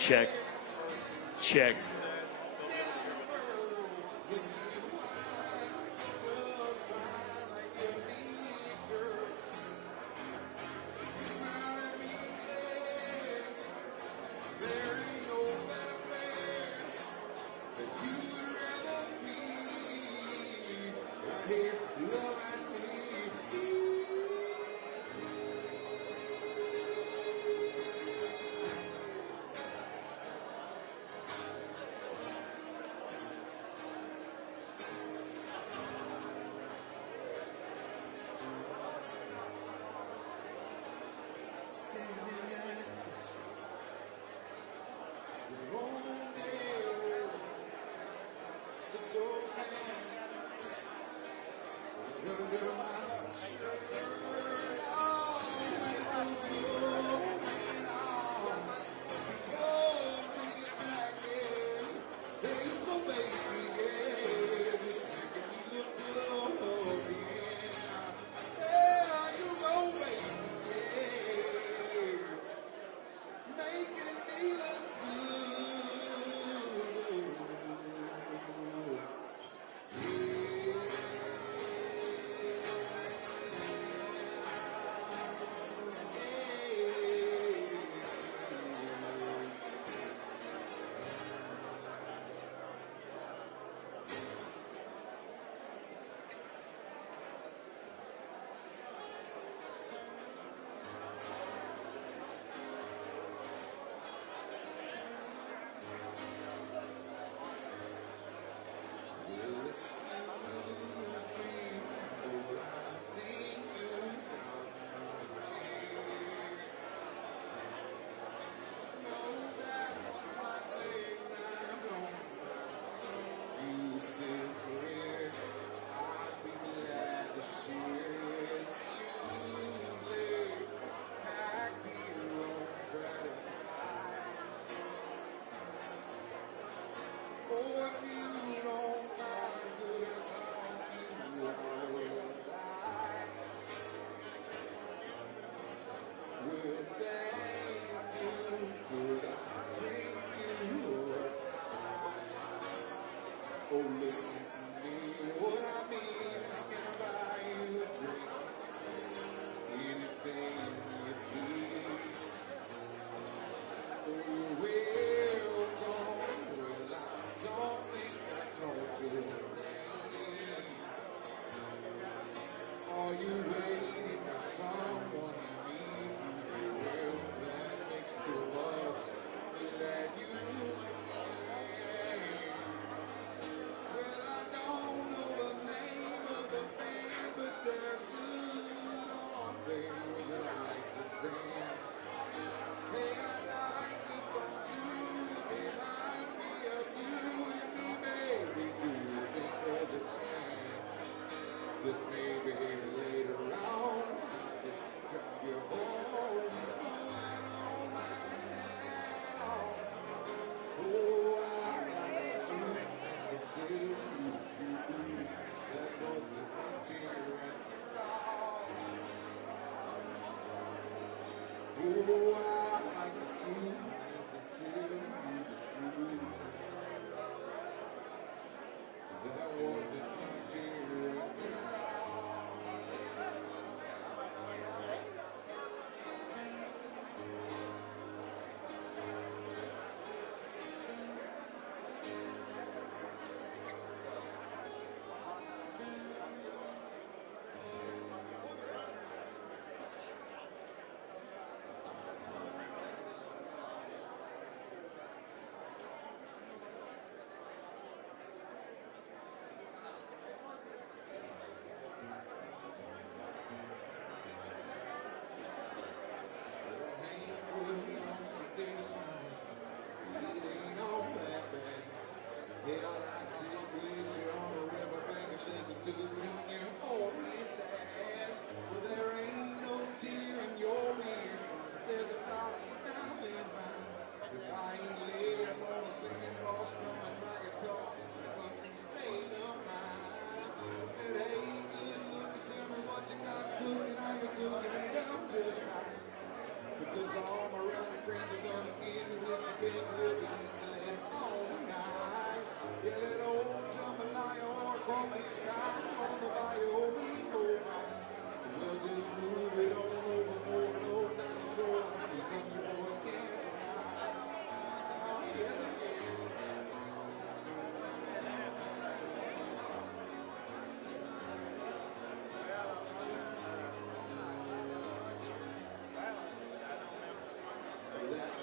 Check. Check.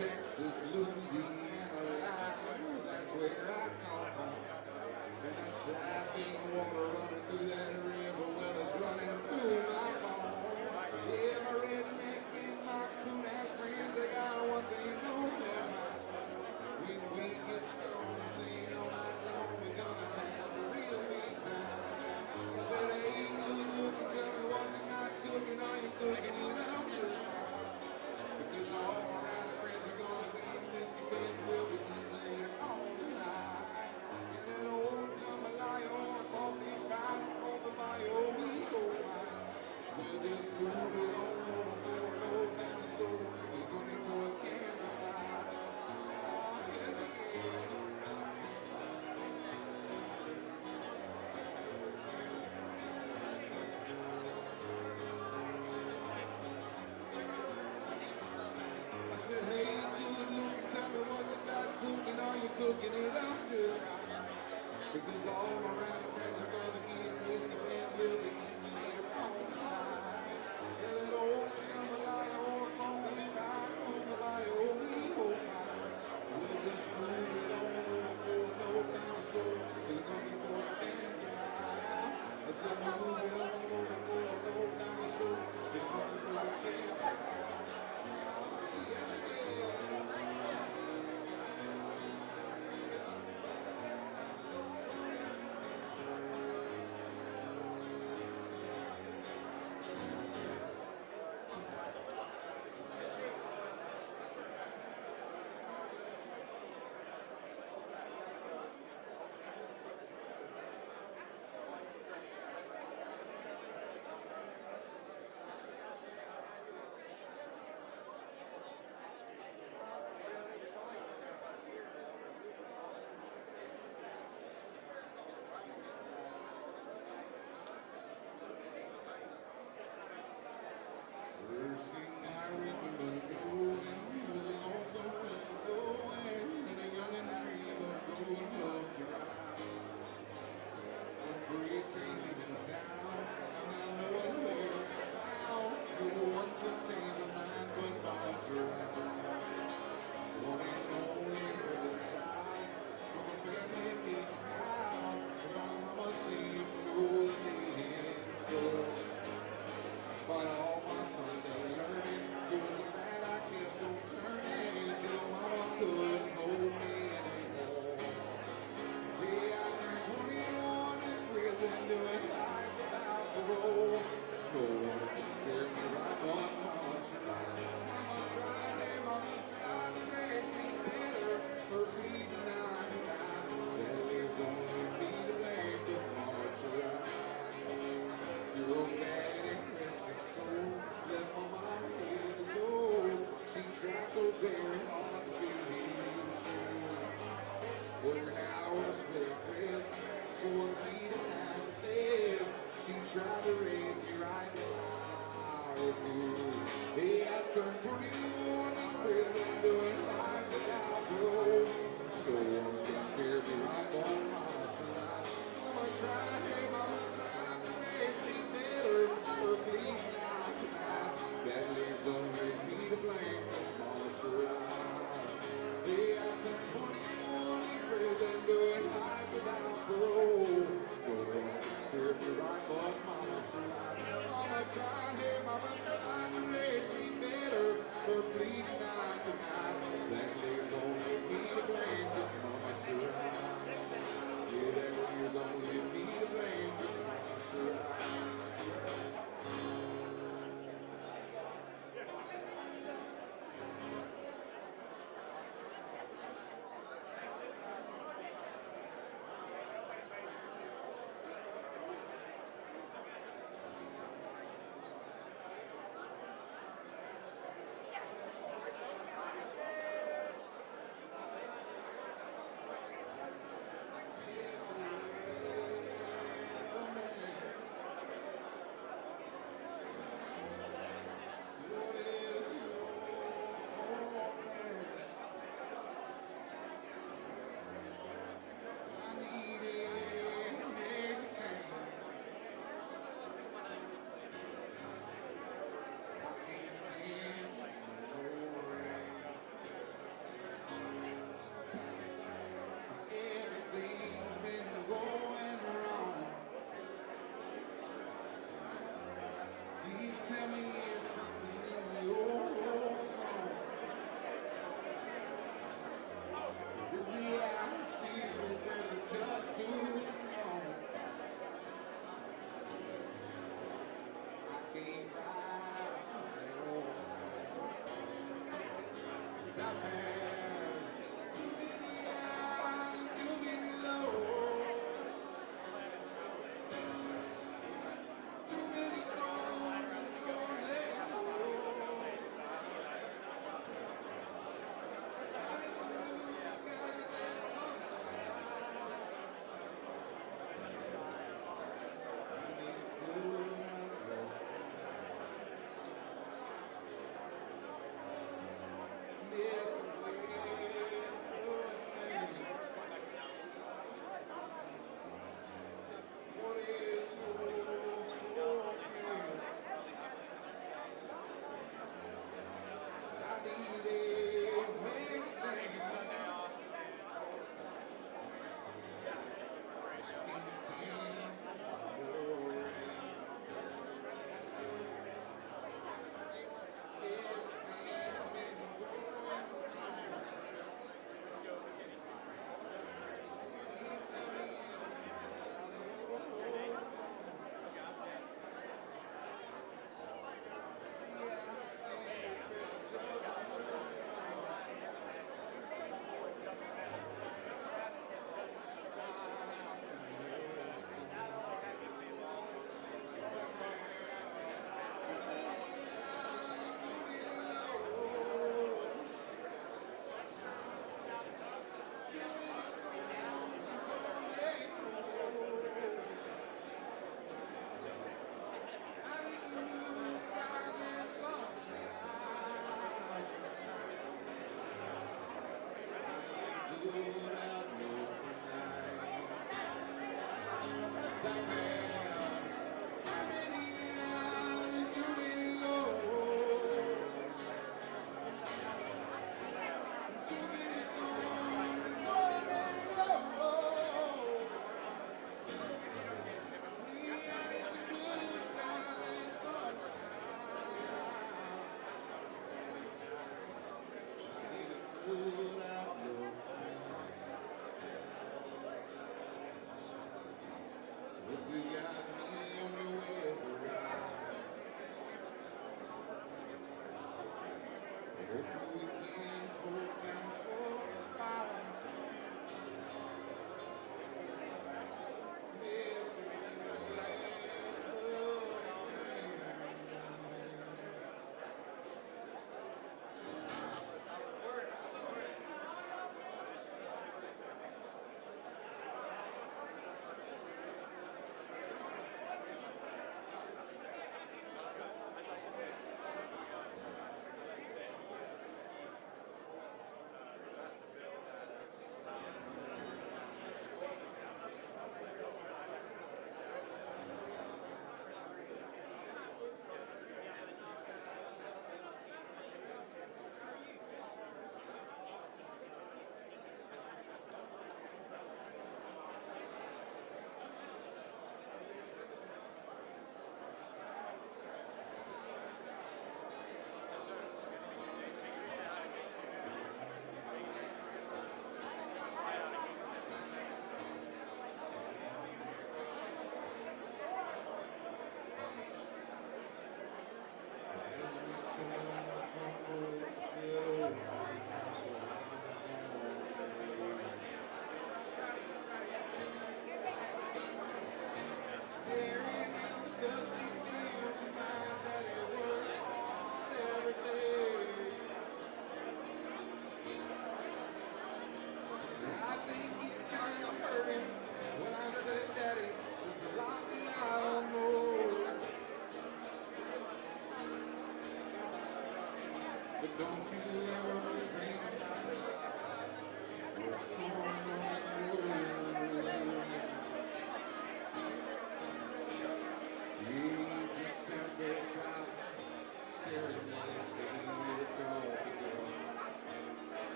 Texas, Louisiana line, that's where I come from. And that sapping water running through that river, well, it's running through my bones. Yeah, my redneck and my coon-ass friends, they got one thing on their mind. When we get stoned and sing all night long, we're gonna have a real big time. I said, hey, good looking, tell me what you got cooking, are you cooking it up just right? Because all my other friends are gonna be in this bed, we'll be eating later on tonight. And that old jambalaya on a coffee spot on the bayou, we go by. We'll just move it on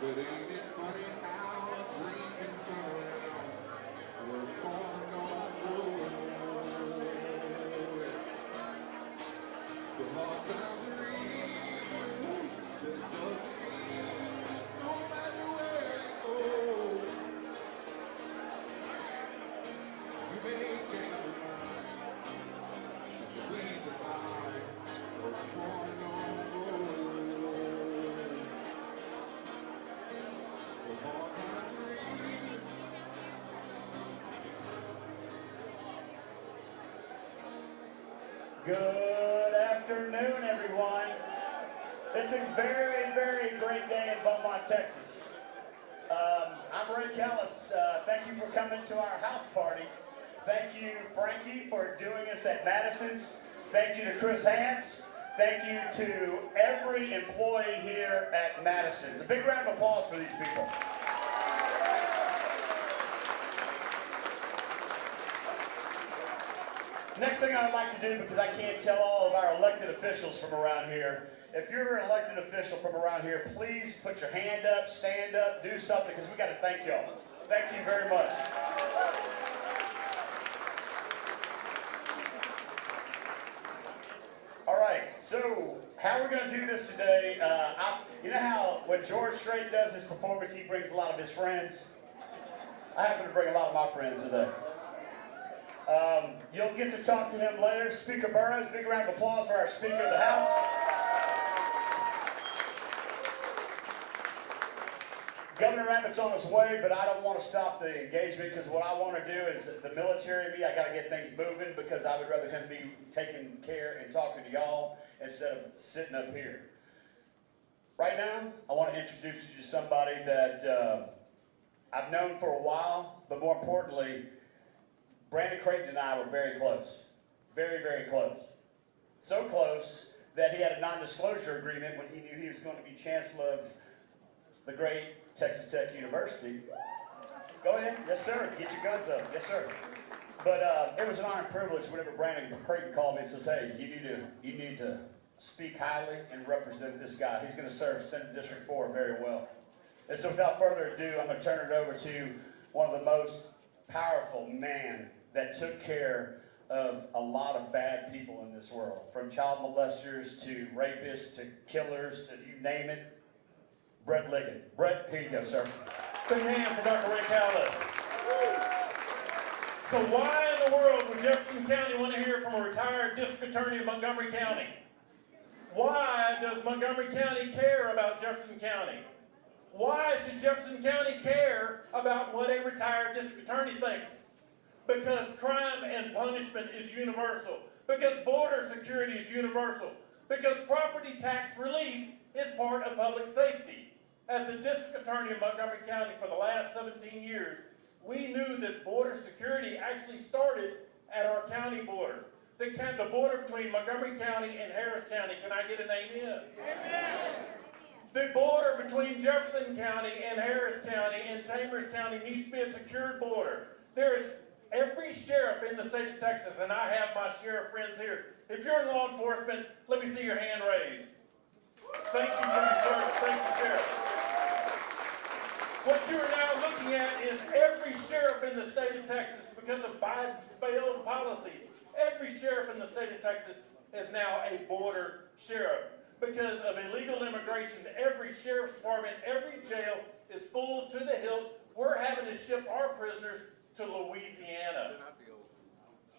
But ain't it funny how a dream can turn around? We're born on road. The hard times are real. There's nothing no matter where you go. You may change your mind as the weeds are high. We're born on road. Good afternoon, everyone. It's a very, very great day in Beaumont, Texas. I'm Callas. Thank you for coming to our house party. Thank you, Frankie, for doing us at Madison's. Thank you to Chris Hance. Thank you to every employee here at Madison's. A big round of applause for these people. Next thing I'd like to do, because I can't tell all of our elected officials from around here, if you're an elected official from around here, please put your hand up, stand up, do something, because we got to thank y'all. Thank you very much. All right, so how we're going to do this today, you know how when George Strait does his performance, he brings a lot of his friends? I happen to bring a lot of my friends today. You'll get to talk to him later. Speaker Burrows, big round of applause for our Speaker of the House. Governor Abbott's on his way, but I don't want to stop the engagement because what I want to do is the military me, I got to get things moving because I would rather him be taking care and talking to y'all instead of sitting up here. Right now, I want to introduce you to somebody that I've known for a while, but more importantly, Brandon Creighton and I were very close. Very, very close. So close that he had a non-disclosure agreement when he knew he was going to be Chancellor of the great Texas Tech University. Go ahead. Yes, sir. Get your guns up. Yes, sir. But it was an honor and privilege whenever Brandon Creighton called me and says, hey, you need to speak highly and represent this guy. He's going to serve Senate District 4 very well. And so without further ado, I'm going to turn it over to one of the most powerful men that took care of a lot of bad people in this world, from child molesters to rapists to killers to you name it. Brett Ligon. Brett, here you go, sir. Big hand for Dr. Ray Callas. So why in the world would Jefferson County want to hear from a retired district attorney of Montgomery County? Why does Montgomery County care about Jefferson County? Why should Jefferson County care about what a retired district attorney thinks? Because crime and punishment is universal. Because border security is universal. Because property tax relief is part of public safety. As the district attorney in Montgomery County for the last 17 years, we knew that border security actually started at our county border. The border between Montgomery County and Harris County. Can I get an amen? Amen. The border between Jefferson County and Harris County and Chambers County needs to be a secured border. There is every sheriff in the state of Texas, and I have my sheriff friends here. If you're in law enforcement, let me see your hand raised. Thank you for your service. Thank you, Sheriff. What you are now looking at is every sheriff in the state of Texas, because of Biden's failed policies, every sheriff in the state of Texas is now a border sheriff. Because of illegal immigration, every sheriff's department, every jail is full to the hilt. We're having to ship our prisoners to Louisiana.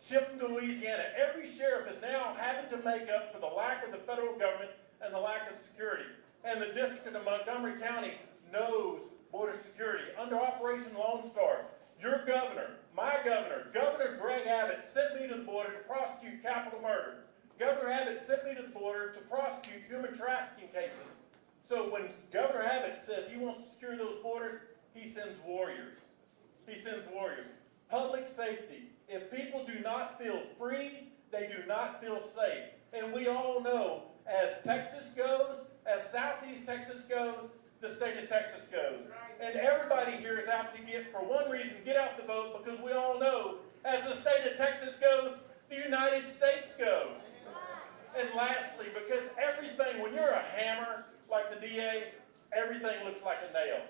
Ship them to Louisiana. Every sheriff is now having to make up for the lack of the federal government and the lack of security. And the District of Montgomery County knows border security. Under Operation Lone Star, your governor, my governor, Governor Greg Abbott sent me to the border to prosecute capital murder. Governor Abbott sent me to the border to prosecute human trafficking cases. So when Governor Abbott says he wants to secure those borders, he sends warriors. He sends warriors. Public safety. If people do not feel free, they do not feel safe. And we all know, as Texas goes, as Southeast Texas goes, the state of Texas goes. And everybody here is out to get, for one reason, get out the vote, because we all know, as the state of Texas goes, the United States goes. And lastly, because everything, when you're a hammer, like the DA, everything looks like a nail.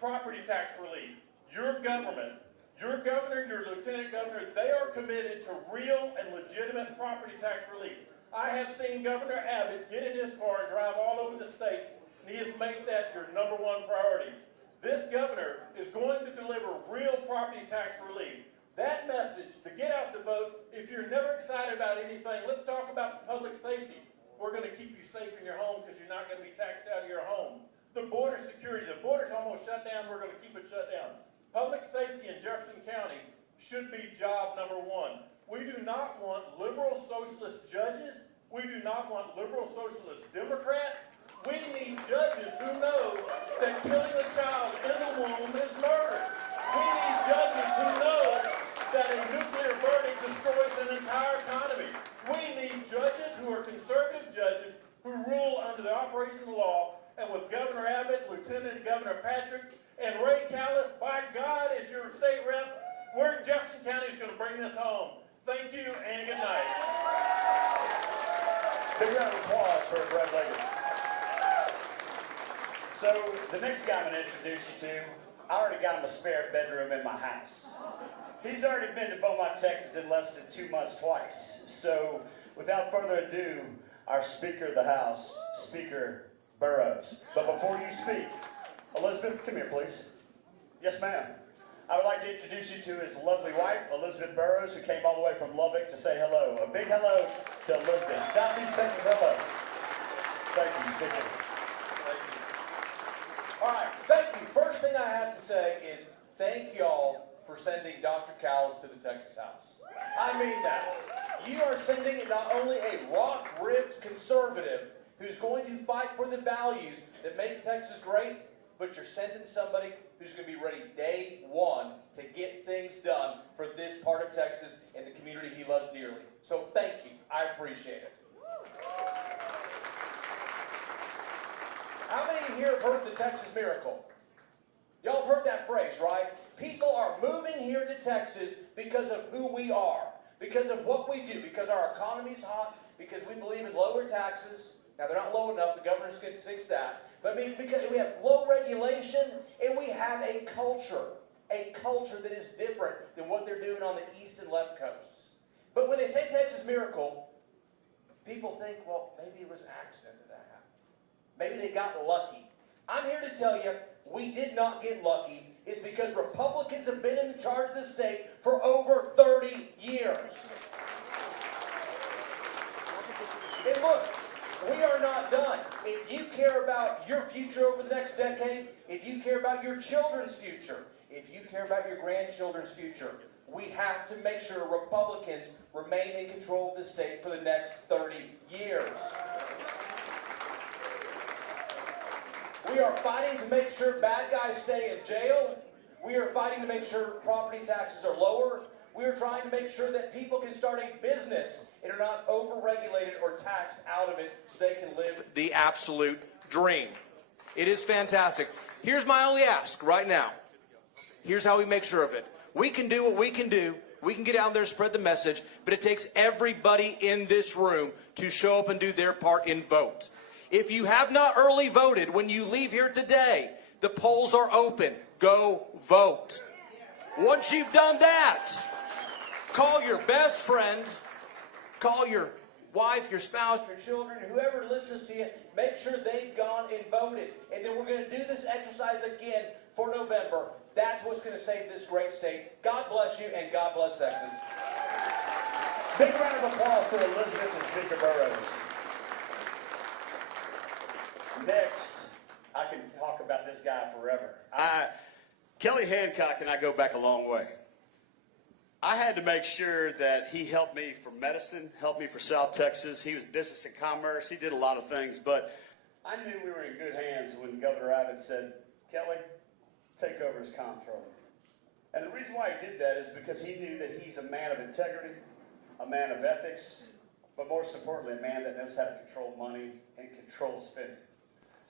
Property tax relief. Your government, your governor, your lieutenant governor, they are committed to real and legitimate property tax relief. I have seen Governor Abbott get in his car and drive all over the state, and he has made that your #1 priority. This governor is going to deliver real property tax relief. That message, to get out the vote, if you're never excited about anything, let's talk about public safety. We're going to keep you safe in your home because you're not going to be taxed out of your home. The border security, the border's almost shut down, we're going to keep it shut down. Public safety in Jefferson County should be job #1. We do not want liberal socialist judges. We do not want liberal socialist Democrats. We need judges who know that killing a child in the womb is murder. We need judges who know that a nuclear verdict destroys an entire economy. We need judges who are conservative judges who rule under the operation of the law. And with Governor Abbott, Lieutenant Governor Patrick, and Ray Callas, by God, as your state rep, we're Jefferson County is going to bring this home. Thank you and good night. Big round of applause for Brett Ligon. So the next guy I'm going to introduce you to, I already got him a spare bedroom in my house. He's already been to Beaumont, Texas in less than 2 months twice. So without further ado, our Speaker of the House, Speaker Burrows. But before you speak, Elizabeth, come here, please. Yes, ma'am. I would like to introduce you to his lovely wife, Elizabeth Burrows, who came all the way from Lubbock to say hello. A big hello to Elizabeth. Southeast Texas, hello. Thank you, Speaker. Thank you. All right, thank you. First thing I have to say is thank y'all for sending Dr. Callas to the Texas House. I mean that. You are sending not only a rock-ribbed conservative who's going to fight for the values that makes Texas great, but you're sending somebody who's going to be ready day one to get things done for this part of Texas and the community he loves dearly. So thank you. I appreciate it. How many of you here have heard the Texas Miracle? Y'all have heard that phrase, right? People are moving here to Texas because of who we are, because of what we do, because our economy's hot, because we believe in lower taxes. Now, they're not low enough. The governor's going to fix that. But I mean, because we have low regulation and we have a culture that is different than what they're doing on the east and left coasts. But when they say Texas Miracle, people think, well, maybe it was an accident that happened. Maybe they got lucky. I'm here to tell you, we did not get lucky. It's because Republicans have been in charge of the state for over 30 years. And look, we are not done. If you care about your future over the next decade, if you care about your children's future, if you care about your grandchildren's future, we have to make sure Republicans remain in control of the state for the next 30 years. We are fighting to make sure bad guys stay in jail. We are fighting to make sure property taxes are lower. We are trying to make sure that people can start a business and are not over-regulated or taxed out of it so they can live the absolute dream. It is fantastic. Here's my only ask right now. Here's how we make sure of it. We can do what we can do. We can get out there and spread the message, but it takes everybody in this room to show up and do their part and vote. If you have not early voted, when you leave here today, the polls are open. Go vote. Once you've done that, call your best friend, call your wife, your spouse, your children, whoever listens to you, make sure they've gone and voted. And then we're going to do this exercise again for November. That's what's going to save this great state. God bless you, and God bless Texas. Big round of applause for Elizabeth and Speaker Burrows. Next, I can talk about this guy forever. Kelly Hancock and I go back a long way. I had to make sure that he helped me for medicine, helped me for South Texas. He was business and commerce. He did a lot of things, but I knew we were in good hands when Governor Abbott said, Kelly, take over as comptroller. And the reason why he did that is because he knew that he's a man of integrity, a man of ethics, but most importantly, a man that knows how to control money and control spending.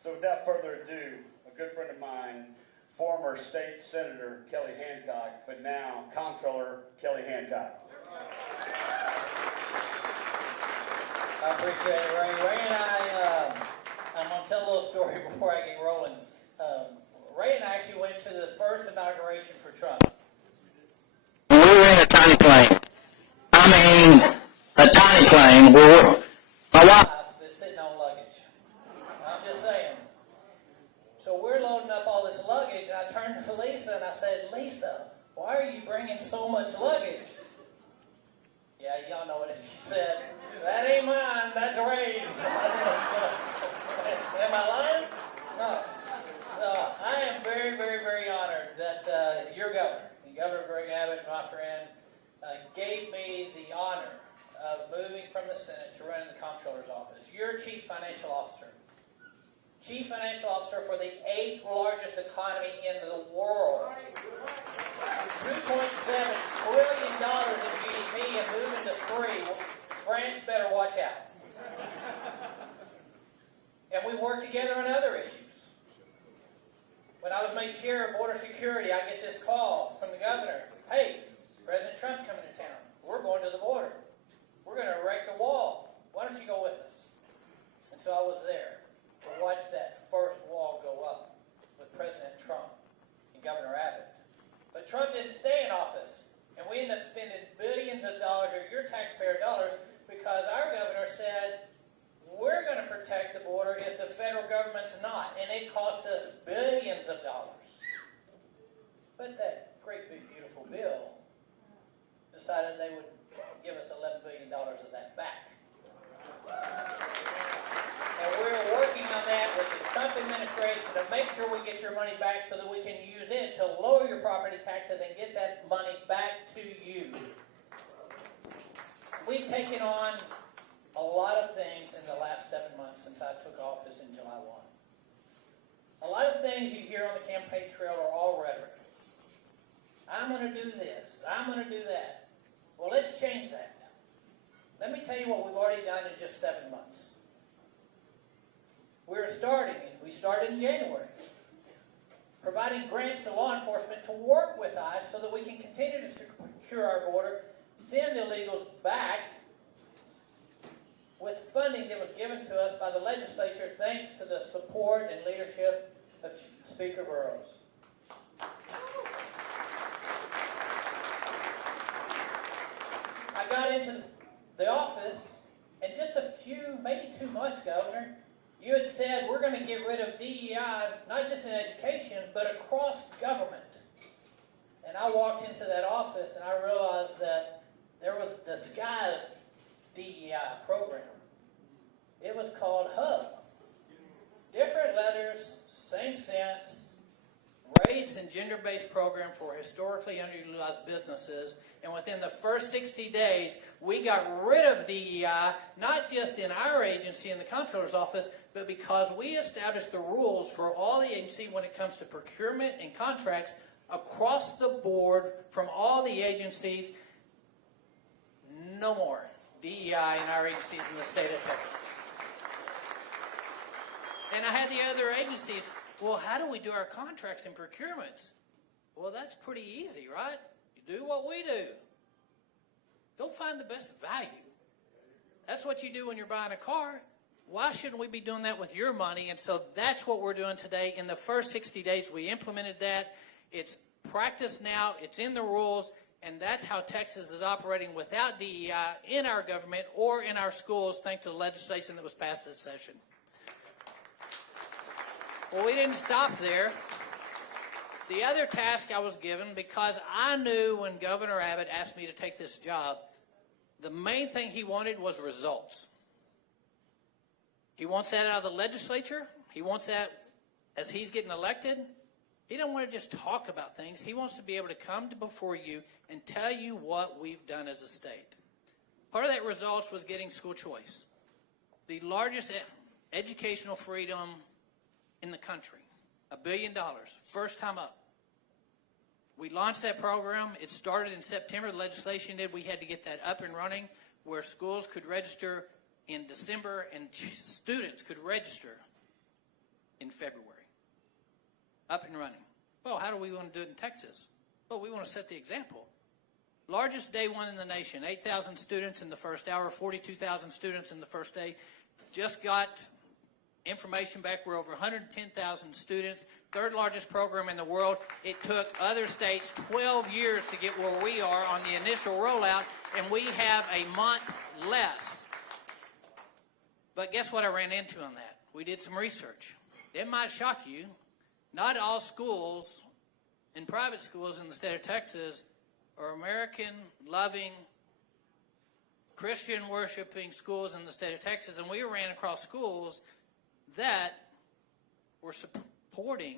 So without further ado, a good friend of mine, former state senator Kelly Hancock, but now Comptroller Kelly Hancock. I appreciate it, Ray. Ray and I'm going to tell a little story before I get rolling. Ray and I actually went to the first inauguration for Trump. We were in a tiny plane. I mean, a tiny plane where my wife is sitting on luggage. I'm just saying. So we're loading up all this luggage, and I turned to Lisa and I said, Lisa, why are you bringing so much luggage? Yeah, y'all know what she said. That ain't mine, that's Ray's. Am I lying? No. I am very, very, very honored that your governor, Governor Greg Abbott, my friend, gave me the honor of moving from the Senate to run in the Comptroller's office. You're Chief Financial Officer. Chief Financial Officer for the 8th largest economy in the world. $2.7 trillion in GDP and moving to 3. France better watch out. And we work together on other issues. When I was made chair of Border Security, I get this call from the governor. Hey, President Trump's coming to town. We're going to the border. We're going to erect a wall. Why don't you go with us? And so I was there to watch that first wall go up with President Trump and Governor Abbott. But Trump didn't stay in office. And we ended up spending billions of dollars, or your taxpayer dollars, because our governor said, we're going to protect the border if the federal government's not. And it cost us billions of dollars. But that great big beautiful bill decided they would give us $11 billion of that back. And we're working on that with the Trump administration to make sure we get your money back so that we can use it to lower your property taxes and get that money back to you. We've taken on a lot of things in the last 7 months since I took office in July 1. A lot of things you hear on the campaign trail are all rhetoric. I'm going to do this. I'm going to do that. Well, let's change that. Let me tell you what we've already done in just 7 months. We started in January, providing grants to law enforcement to work with ICE so that we can continue to secure our border, send illegals back, with funding that was given to us by the legislature thanks to the support and leadership of Speaker Burrows. I got into the office, and just a few, maybe 2 months, Governor, you had said we're going to get rid of DEI, not just in education, but across government. And I walked into that office, and I realized that there was a disguised DEI program. It was called HUB. Different letters, same sense, race and gender-based program for historically underutilized businesses. And within the first 60 days, we got rid of DEI, not just in our agency in the Comptroller's office, but because we established the rules for all the agency when it comes to procurement and contracts across the board from all the agencies. No more DEI in our agencies in the state of Texas. And I had the other agencies, well, how do we do our contracts and procurements? Well, that's pretty easy, right? You do what we do. Go find the best value. That's what you do when you're buying a car. Why shouldn't we be doing that with your money? And so that's what we're doing today. In the first 60 days, we implemented that. It's practiced now. It's in the rules. And that's how Texas is operating without DEI in our government or in our schools, thanks to the legislation that was passed this session. Well, we didn't stop there. The other task I was given, because I knew when Governor Abbott asked me to take this job, the main thing he wanted was results. He wants that out of the legislature. He wants that as he's getting elected. He doesn't want to just talk about things. He wants to be able to come before you and tell you what we've done as a state. Part of that results was getting school choice, the largest educational freedom in the country. $1 billion, first time up. We launched that program. It started in September. The legislation did. We had to get that up and running where schools could register in December and students could register in February. Up and running. Well, how do we want to do it in Texas? Well, we want to set the example. Largest day one in the nation, 8,000 students in the first hour, 42,000 students in the first day. Just got information back. We're over 110,000 students, third largest program in the world. It took other states 12 years to get where we are on the initial rollout, and we have a month less. But guess what I ran into on that? We did some research. It might shock you. Not all schools and private schools in the state of Texas are American, loving, Christian worshiping schools in the state of Texas. And we ran across schools that were supporting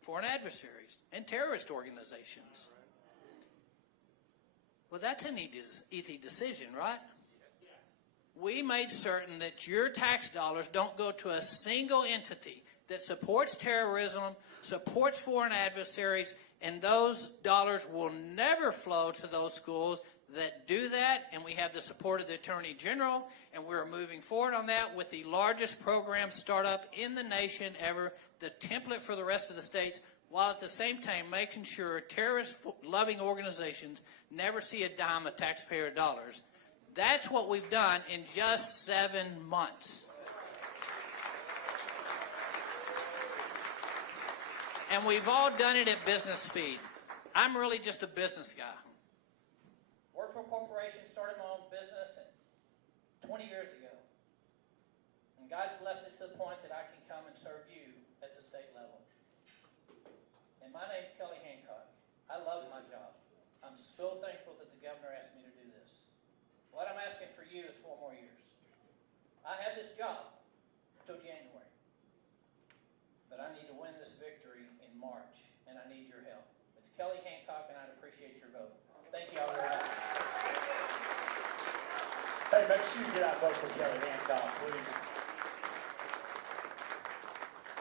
foreign adversaries and terrorist organizations. Well, that's an easy decision, right? We made certain that your tax dollars don't go to a single entity that supports terrorism, supports foreign adversaries, and those dollars will never flow to those schools that do that. And we have the support of the Attorney General, and we're moving forward on that with the largest program startup in the nation ever, the template for the rest of the states, while at the same time making sure terrorist-loving organizations never see a dime of taxpayer dollars. That's what we've done in just 7 months. And we've all done it at business speed. I'm really just a business guy. Worked for a corporation, started my own business 20 years ago. And God's blessed it to the point that I can come and serve you at the state level. And my name's Kelly Hancock. I love my job. I'm so thankful that the governor asked me to do this. What I'm asking for you is 4 more years. I have this job till January. But I need to win this victory in March, and I need your help. It's Kelly Hancock, and I'd appreciate your vote. Thank you all very much. Hey, make sure you get out and vote for Kelly Hancock, please.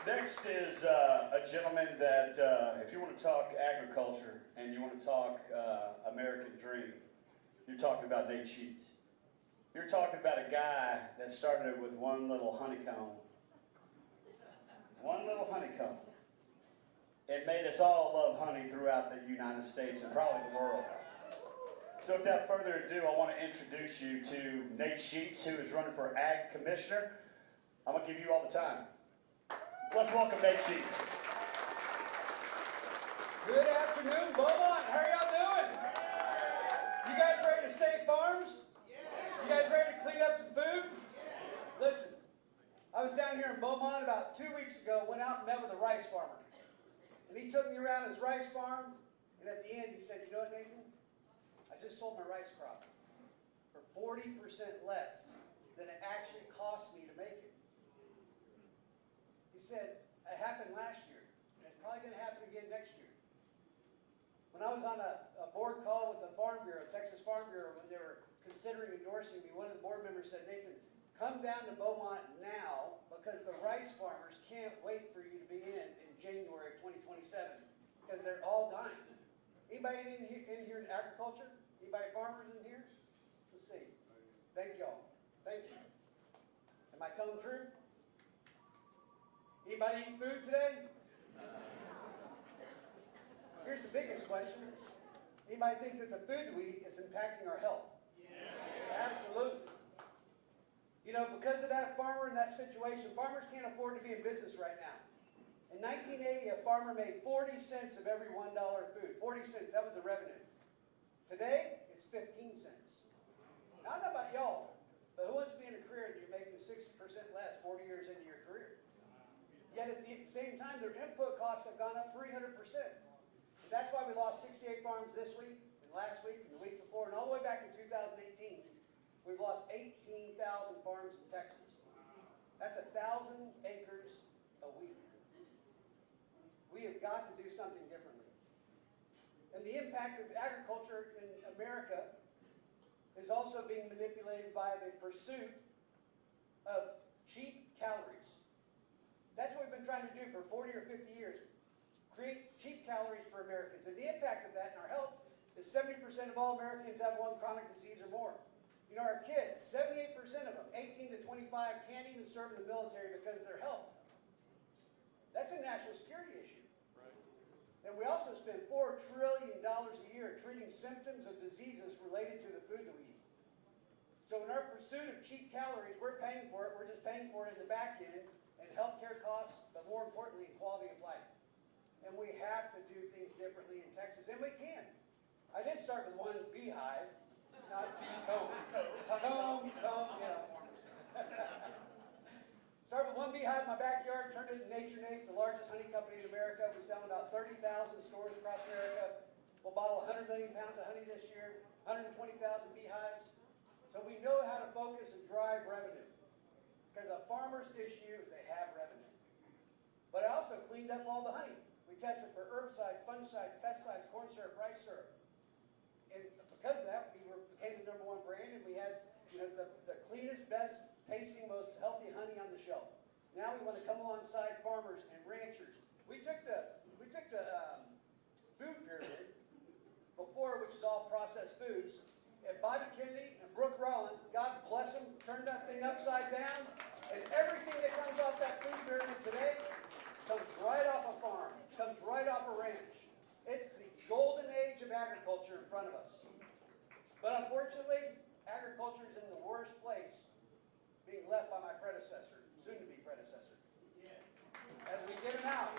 Next is a gentleman that, if you want to talk agriculture and you want to talk American dream, you're talking about Nate Sheets. You're talking about a guy that started with one little honeycomb. One little honeycomb. It made us all love honey throughout the United States and probably the world. So without further ado, I want to introduce you to Nate Sheets, who is running for Ag Commissioner. I'm going to give you all the time. Let's welcome Nate Sheets. Good afternoon, Beaumont. How are y'all doing? You guys ready to save farms? You guys ready to clean up some food? Listen, I was down here in Beaumont about 2 weeks ago, went out and met with a rice farmer. And he took me around his rice farm, and at the end he said, you know what, Nathan? I just sold my rice crop for 40% less than it actually cost me to make it. He said, it happened last year, and it's probably going to happen again next when I was on a board call with the Farm Bureau, Texas Farm Bureau, when they were considering endorsing me, one of the board members said, Nathan, come down to Beaumont now because the rice farmers can't wait for you to be in January of 2027 because they're all dying. Anybody in here in agriculture? Anybody farmers in here? Let's see. Thank y'all. Thank you. Am I telling the truth? Anybody eat food today? Here's the biggest question. Anybody think that the food we eat is impacting our health? Yeah. Absolutely. You know, because of that farmer in that situation, farmers can't afford to be in business right now. In 1980, a farmer made 40 cents of every $1 food. 40 cents, that was the revenue. Today, it's 15 cents. Now, I don't know about y'all, but who wants to be in a career that you're making 60% less 40 years into your career? Yet at the same time, their input costs have gone up 300%. That's why we lost 68 farms this week, and last week, and the week before, and all the way back in 2018. We've lost 18,000 farms in Texas. That's 1,000 acres a week. We have got to do something differently. And the impact of agriculture in America is also being manipulated by the pursuit of cheap calories. That's what we've been trying to do for 40 or 50 years. Create cheap calories for Americans. And the impact of that in our health is 70% of all Americans have one chronic disease or more. You know, our kids, 78% of them, 18 to 25, can't even serve in the military because of their health. That's a national security issue. Right. And we also spend $4 trillion a year treating symptoms of diseases related to the food that we eat. So in our pursuit of cheap calories, we're paying for it. We're just paying for it in the back end and healthcare costs, but more importantly, in quality of life. And we have to do things differently in Texas, and we can. I did start with one beehive, not bee-comb. Comb, yeah. Started with one beehive in my backyard, turned it into Nature Nate's, the largest honey company in America. We sell in about 30,000 stores across America. We'll bottle 100 million pounds of honey this year, 120,000 beehives. So we know how to focus and drive revenue. Because a farmer's issue is they have revenue. But I also cleaned up all the honey. We tested for herbicides, fungicides, pesticides, corn syrup, rice syrup. And because of that, we became the #1 brand, and we had, you know, the cleanest, best tasting, most healthy honey on the shelf. Now we want to come alongside farmers and ranchers. We took the food pyramid before, which is all processed foods, and Bobby Kennedy and Brooke Rollins, God bless them, turned that thing upside down, and everything that comes off that food pyramid today comes right off a farm, comes right off a ranch. It's the golden age of agriculture in front of us. But unfortunately, agriculture is in the worst place, being left by my predecessor, soon-to-be predecessor. As we get him out.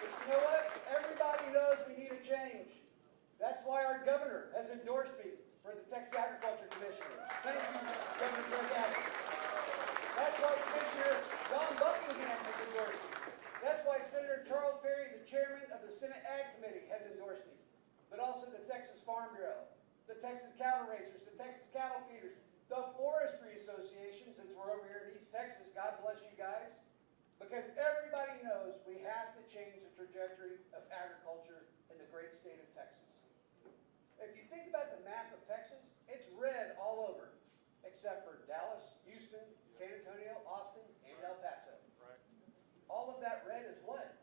But you know what? Everybody knows we need a change. That's why our governor has endorsed me for the Texas Agriculture Commissioner. Thank you, Governor Greg Abbott. That's why Commissioner Don Buckingham has endorsed me. That's why Senator Charles Perry, the chairman of the Senate Ag Committee, has endorsed me. But also the Texas Farm Bureau, the Texas Cattle Raisers, the Texas Cattle Feeders, the Forestry Association, since we're over here in East Texas, God bless you guys. Because everybody knows we have to change the trajectory of agriculture in the great state of Texas. If you think about the map of Texas, it's red all over, except for Dallas, Houston, San Antonio, Austin, and El Paso. Right. All of that red is what?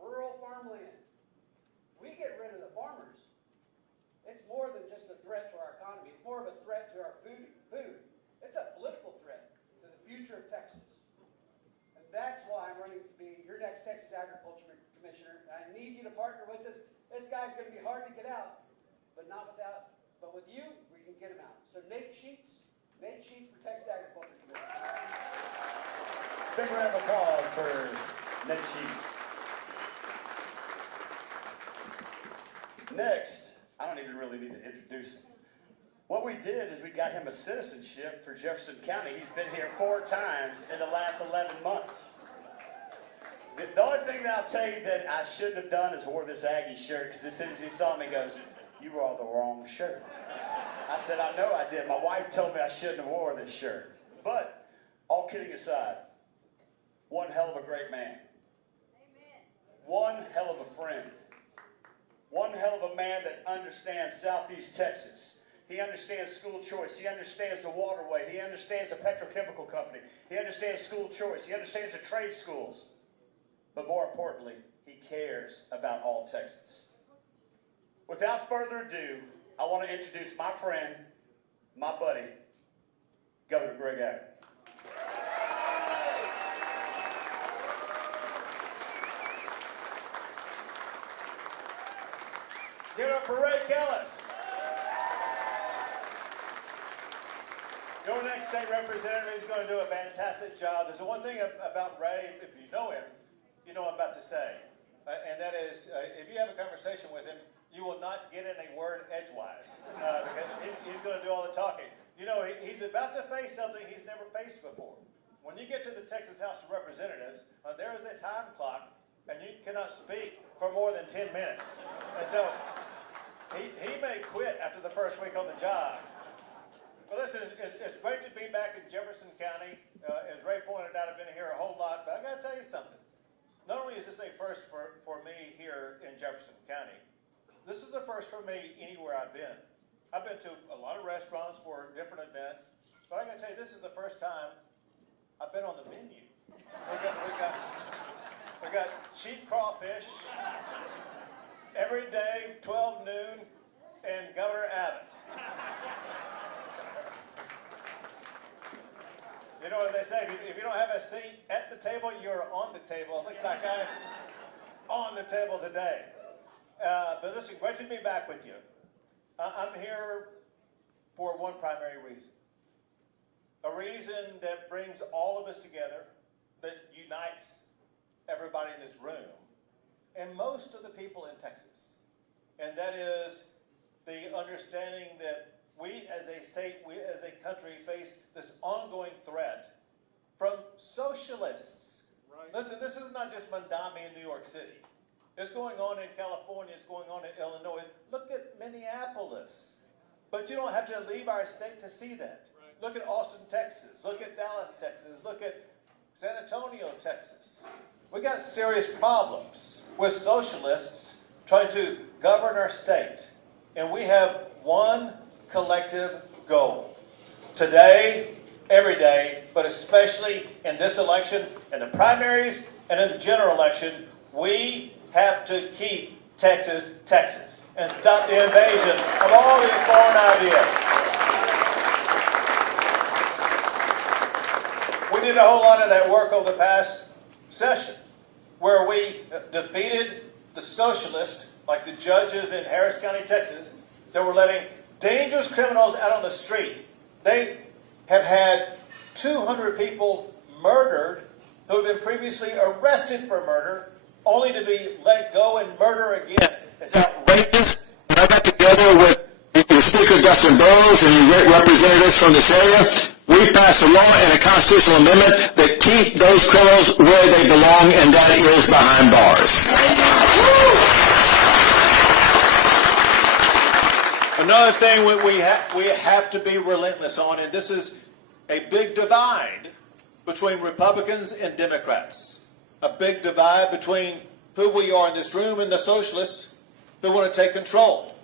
Rural farmland. We get rid of the farmers. It's more than just a threat to our economy. It's more of a threat to our food. It's a political threat to the future of Texas. And that's why I'm running to be your next Texas Agriculture Commissioner. I need you to partner with us. This guy's going to be hard to get out, but with you, we can get him out. So Nate Sheets for Texas Agriculture Commissioner. Big round of applause for Nate Sheets. Next, I don't even really need to introduce him. What we did is we got him a citizenship for Jefferson County. He's been here 4 times in the last 11 months. The only thing that I'll tell you that I shouldn't have done is wore this Aggie shirt, because as soon as he saw me, he goes, "You wore the wrong shirt." I said, "I know I did. My wife told me I shouldn't have wore this shirt." But all kidding aside, one hell of a great man. Amen. one hell of a friend. One hell of a man that understands Southeast Texas. He understands school choice. He understands the waterway. He understands the petrochemical company. He understands school choice. He understands the trade schools. But more importantly, he cares about all Texans. Without further ado, I want to introduce my friend, my buddy, Governor Greg Abbott. Give it up for Ray Callas. Your next state representative is going to do a fantastic job. There's one thing about Ray, if you know him, you know what I'm about to say. And that is, if you have a conversation with him, you will not get in a word edgewise. Because he's going to do all the talking. You know, he's about to face something he's never faced before. When you get to the Texas House of Representatives, there is a time clock, and you cannot speak for more than 10 minutes. And so, he may quit after the first week on the job. Well, listen, it's great to be back in Jefferson County. As Ray pointed out, I've been here a whole lot, but I got to tell you something. Not only is this a first for me here in Jefferson County, this is the first for me anywhere I've been. I've been to a lot of restaurants for different events, but I got to tell you, this is the first time I've been on the menu. We got cheap crawfish every day, 12 noon, and Governor Abbott. You know what they say, if you don't have a seat at the table, you're on the table. It looks like I'm on the table today. But listen, great to be back with you. I'm here for one primary reason. A reason that brings all of us together, that unites everybody in this room, and most of the people in Texas. And that is the understanding that we as a state, we as a country face this ongoing threat from socialists. Right. Listen, this is not just Mondami in New York City. It's going on in California, it's going on in Illinois. Look at Minneapolis. But you don't have to leave our state to see that. Right. Look at Austin, Texas. Look at Dallas, Texas. Look at San Antonio, Texas. We got serious problems with socialists trying to govern our state. And we have one collective goal. Today, every day, but especially in this election, in the primaries, and in the general election, we have to keep Texas, Texas, and stop the invasion of all these foreign ideas. We did a whole lot of that work over the past session, where we defeated the socialists, like the judges in Harris County, Texas, that were letting dangerous criminals out on the street. They have had 200 people murdered who have been previously arrested for murder, only to be let go and murder again. It's outrageous. And I got together with Speaker Dustin Burrows and the great representatives from this area. We passed a law and a constitutional amendment that keep those criminals where they belong, and that is behind bars. Another thing we have to be relentless on, and this is a big divide between Republicans and Democrats. A big divide between who we are in this room and the socialists that want to take control.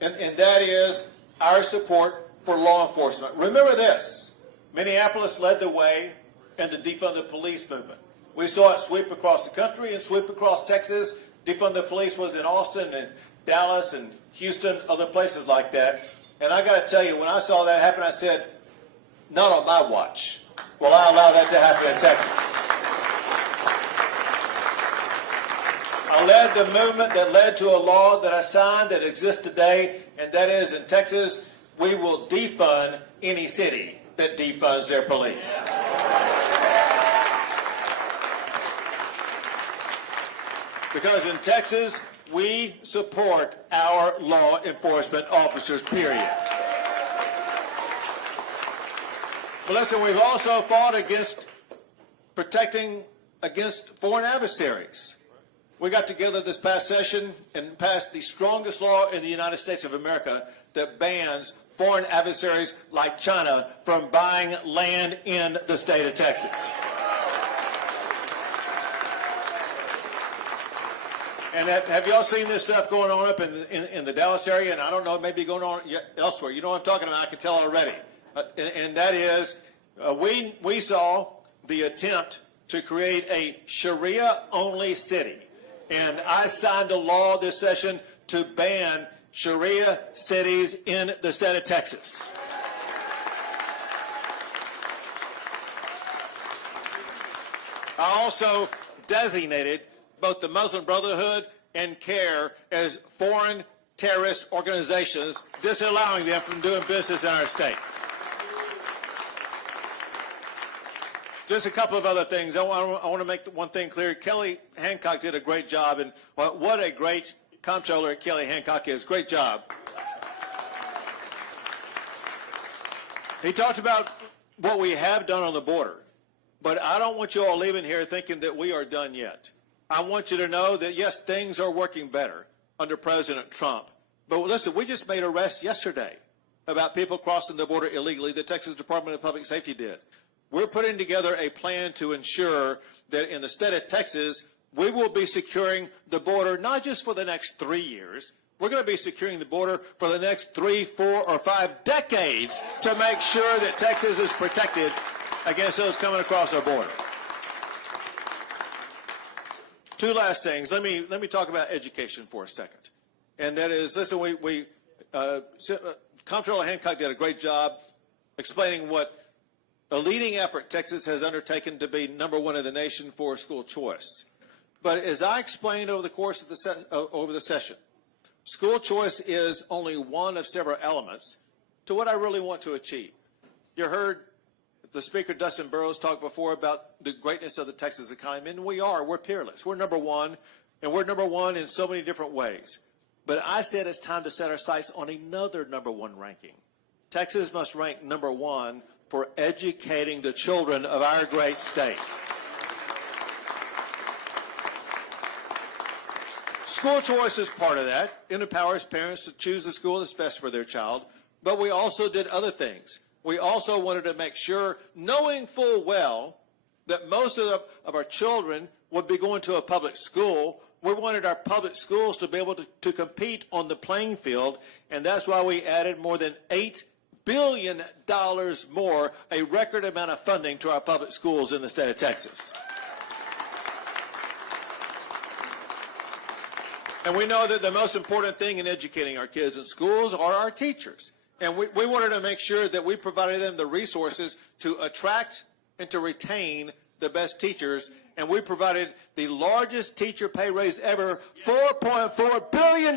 And that is our support for law enforcement. Remember this, Minneapolis led the way in the defund the police movement. We saw it sweep across the country and sweep across Texas. Defund the police was in Austin and Dallas and Houston, other places like that. And I got to tell you, when I saw that happen, I said, not on my watch will I allow that to happen in Texas. I led the movement that led to a law that I signed that exists today, and that is in Texas, we will defund any city that defunds their police. Because in Texas, we support our law enforcement officers, period. But listen, we've also fought against protecting against foreign adversaries. We got together this past session and passed the strongest law in the United States of America that bans foreign adversaries like China from buying land in the state of Texas. And have y'all seen this stuff going on up in the Dallas area? And I don't know, maybe going on elsewhere. You know what I'm talking about? I can tell already. And that is, we saw the attempt to create a Sharia-only city. And I signed a law this session to ban Sharia cities in the state of Texas. I also designated both the Muslim Brotherhood and CARE as foreign terrorist organizations, disallowing them from doing business in our state. Just a couple of other things. I want to make one thing clear. Kelly Hancock did a great job, and what a great comptroller Kelly Hancock is. Great job. He talked about what we have done on the border, but I don't want you all leaving here thinking that we are done yet. I want you to know that, yes, things are working better under President Trump. But listen, we just made arrests yesterday about people crossing the border illegally. The Texas Department of Public Safety did. We're putting together a plan to ensure that in the state of Texas, we will be securing the border not just for the next 3 years. We're going to be securing the border for the next 3, 4, or 5 decades to make sure that Texas is protected against those coming across our border. Two last things. Let me talk about education for a second. And that is, listen, Comptroller Hancock did a great job explaining what a leading effort Texas has undertaken to be #1 in the nation for school choice. But as I explained over the course of the session, school choice is only one of several elements to what I really want to achieve. You heard the Speaker Dustin Burrows talk before about the greatness of the Texas economy, and we're peerless. We're #1, and we're #1 in so many different ways. But I said it's time to set our sights on another #1 ranking. Texas must rank #1 for educating the children of our great state. School choice is part of that. It empowers parents to choose the school that's best for their child. But we also did other things. We also wanted to make sure, knowing full well that most of our children would be going to a public school, we wanted our public schools to be able to compete on the playing field, and that's why we added more than $8 billion more, a record amount of funding to our public schools in the state of Texas. And we know that the most important thing in educating our kids in schools are our teachers. And we wanted to make sure that we provided them the resources to attract and to retain the best teachers. And we provided the largest teacher pay raise ever, $4.4 billion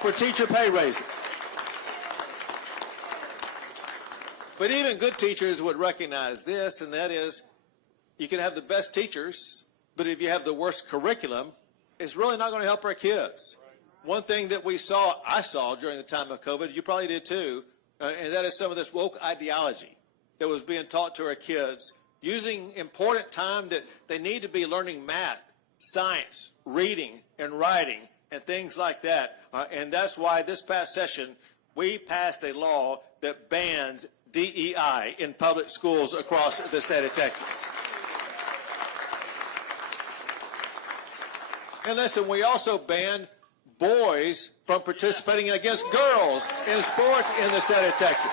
for teacher pay raises. But even good teachers would recognize this, and that is, you can have the best teachers, but if you have the worst curriculum, it's really not going to help our kids. One thing that I saw during the time of COVID, you probably did too, and that is some of this woke ideology that was being taught to our kids, using important time that they need to be learning math, science, reading, and writing, and things like that. And that's why this past session, we passed a law that bans DEI in public schools across the state of Texas. And listen, we also banned boys from participating against girls in sports in the state of Texas.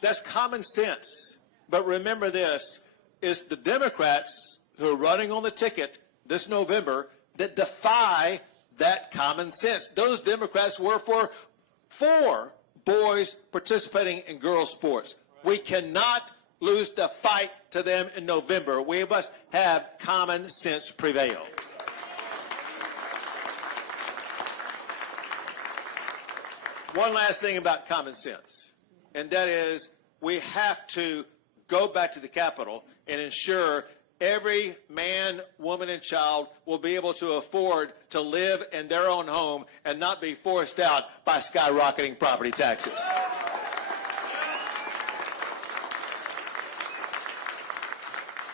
That's common sense. But remember this, it's the Democrats who are running on the ticket this November that defy that common sense. Those Democrats were for boys participating in girls' sports. We cannot lose the fight to them in November. We must have common sense prevail. One last thing about common sense, and that is we have to go back to the Capitol and ensure every man, woman, and child will be able to afford to live in their own home and not be forced out by skyrocketing property taxes.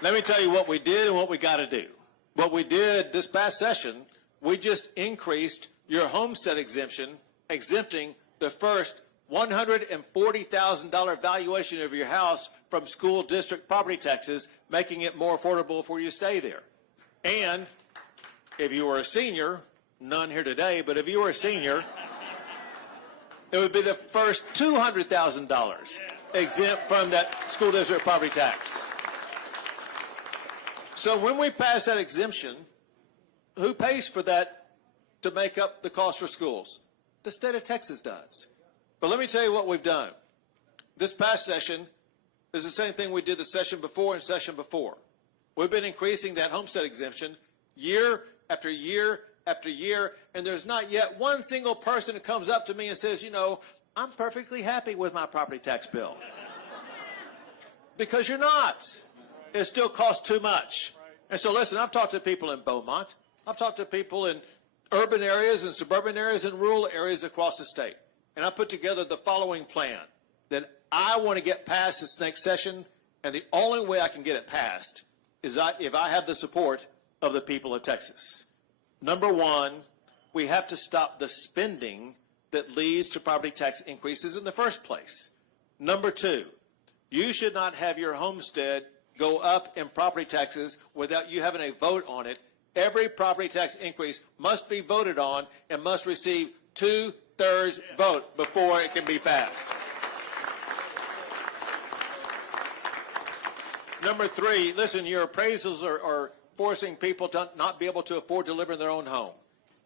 Let me tell you what we did and what we got to do. What we did this past session, we just increased your homestead exemption, exempting the first $140,000 valuation of your house from school district property taxes, making it more affordable for you to stay there. And if you were a senior, none here today, but if you were a senior, it would be the first $200,000 exempt from that school district property tax. So when we pass that exemption, who pays for that to make up the cost for schools? The state of Texas does. But let me tell you what we've done. This past session is the same thing we did the session before and session before. We've been increasing that homestead exemption year after year after year, and there's not yet one single person who comes up to me and says, you know, I'm perfectly happy with my property tax bill. Because you're not. It still costs too much. And so listen, I've talked to people in Beaumont. I've talked to people in urban areas and suburban areas and rural areas across the state. And I put together the following plan that I want to get past this next session, and the only way I can get it passed is if I have the support of the people of Texas. Number one, we have to stop the spending that leads to property tax increases in the first place. Number two, you should not have your homestead go up in property taxes without you having a vote on it. Every property tax increase must be voted on and must receive 2/3 vote before it can be passed. Number three, listen, your appraisals are forcing people to not be able to afford to live in their own home.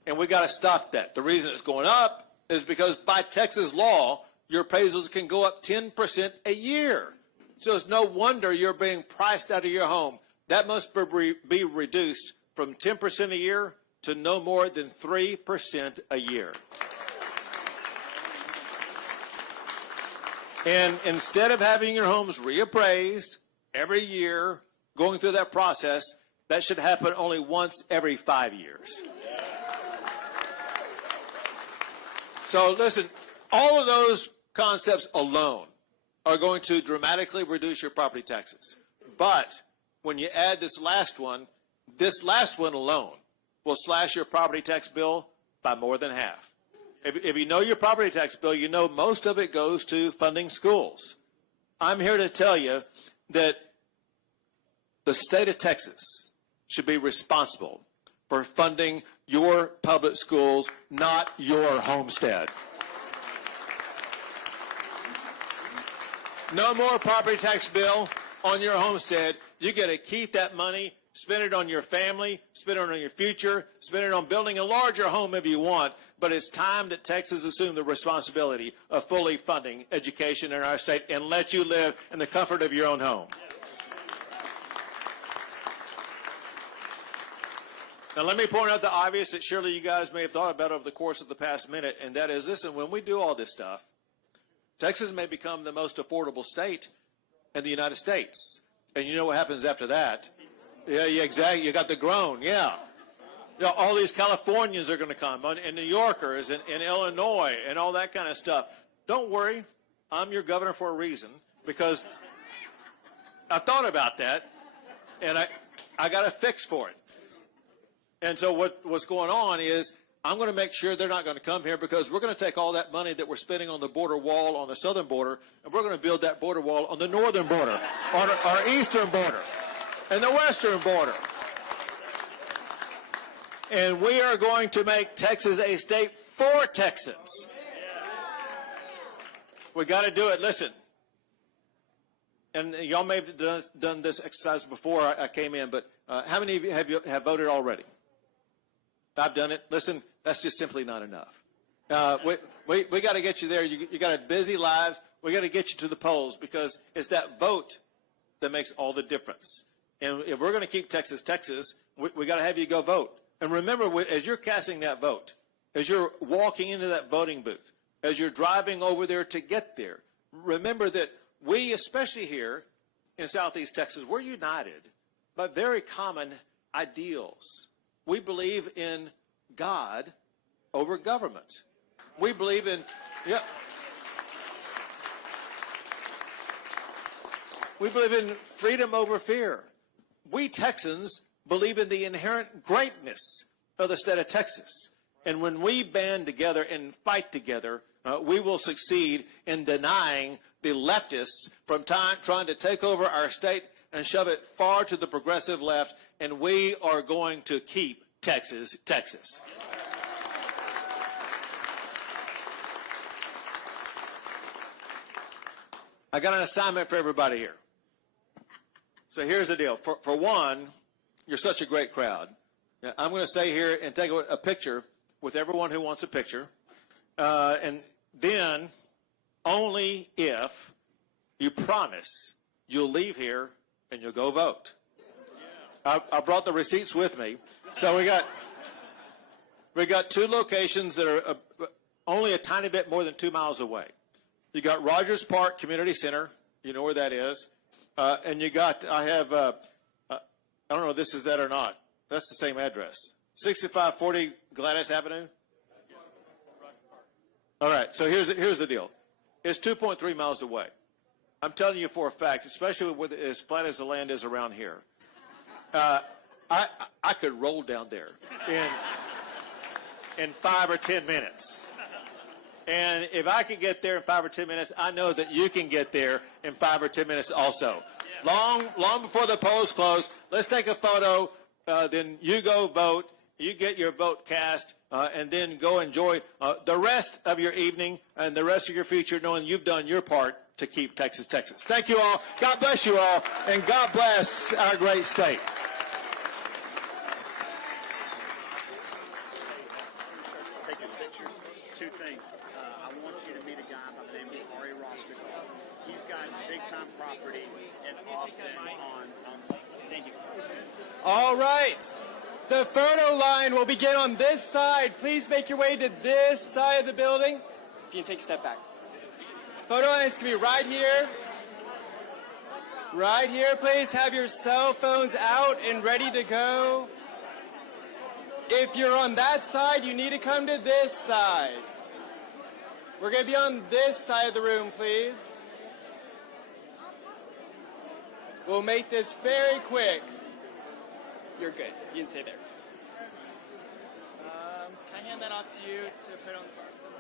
And we got to stop that. The reason it's going up is because by Texas law, your appraisals can go up 10% a year. So it's no wonder you're being priced out of your home. That must be reduced from 10% a year to no more than 3% a year. And instead of having your homes reappraised every year, going through that process, that should happen only once every 5 years. So listen, all of those concepts alone are going to dramatically reduce your property taxes. But when you add this last one alone will slash your property tax bill by more than half. If you know your property tax bill, you know most of it goes to funding schools. I'm here to tell you that the state of Texas should be responsible for funding your public schools, not your homestead. No more property tax bill on your homestead. You get to keep that money, spend it on your family, spend it on your future, spend it on building a larger home if you want. But it's time that Texas assume the responsibility of fully funding education in our state and let you live in the comfort of your own home. Now, let me point out the obvious that surely you guys may have thought about over the course of the past minute, and that is, listen, when we do all this stuff, Texas may become the most affordable state in the United States. And you know what happens after that? Yeah, exactly. You got the groan, yeah. You know, all these Californians are going to come, and New Yorkers, and Illinois, and all that kind of stuff. Don't worry. I'm your governor for a reason, because I thought about that, and I got a fix for it. And so what's going on is I'm going to make sure they're not going to come here, because we're going to take all that money that we're spending on the border wall on the southern border, and we're going to build that border wall on the northern border, on our eastern border, and the western border. And we are going to make Texas a state for Texans. We got to do it. Listen, and y'all may have done this exercise before I came in, but how many of you have voted already? I've done it. Listen, that's just simply not enough. We got to get you there. You got a busy lives. We got to get you to the polls, because it's that vote that makes all the difference. And if we're going to keep Texas, Texas, we got to have you go vote. And remember, as you're casting that vote, as you're walking into that voting booth, as you're driving over there to get there, remember that we, especially here in Southeast Texas, we're united by very common ideals. We believe in God over government. We believe in, we believe in freedom over fear. We Texans believe in the inherent greatness of the state of Texas. And when we band together and fight together, we will succeed in denying the leftists from trying to take over our state and shove it far to the progressive left, and we are going to keep Texas, Texas. I got an assignment for everybody here. So here's the deal. For one, you're such a great crowd. I'm going to stay here and take a picture with everyone who wants a picture. And then only if you promise you'll leave here and you'll go vote. I brought the receipts with me. So we got two locations that are only a tiny bit more than 2 miles away. You got Rogers Park Community Center. You know where that is. And you got, I don't know if this is that or not. That's the same address. 6540 Gladys Avenue. All right, so here's the deal. It's 2.3 miles away. I'm telling you for a fact, especially with as flat as the land is around here, I could roll down there in 5 or 10 minutes. And if I can get there in 5 or 10 minutes, I know that you can get there in 5 or 10 minutes also. Long before the polls close, let's take a photo. Then you go vote. You get your vote cast, and then go enjoy the rest of your evening and the rest of your future, knowing you've done your part to keep Texas, Texas. Thank you all. God bless you all, and God bless our great state. Taking pictures. Two things. I want you to meet a guy by the name of Ari Roster. He's got big-time property in Austin on Thank you. All right. The photo line will begin on this side. Please make your way to this side of the building. If you can take a step back. Photo lines can be right here. Right here, please. Have your cell phones out and ready to go. If you're on that side, you need to come to this side. We're going to be on this side of the room, please. We'll make this very quick. You're good. You can stay there. Can I hand that off to you to put on the bar somewhere?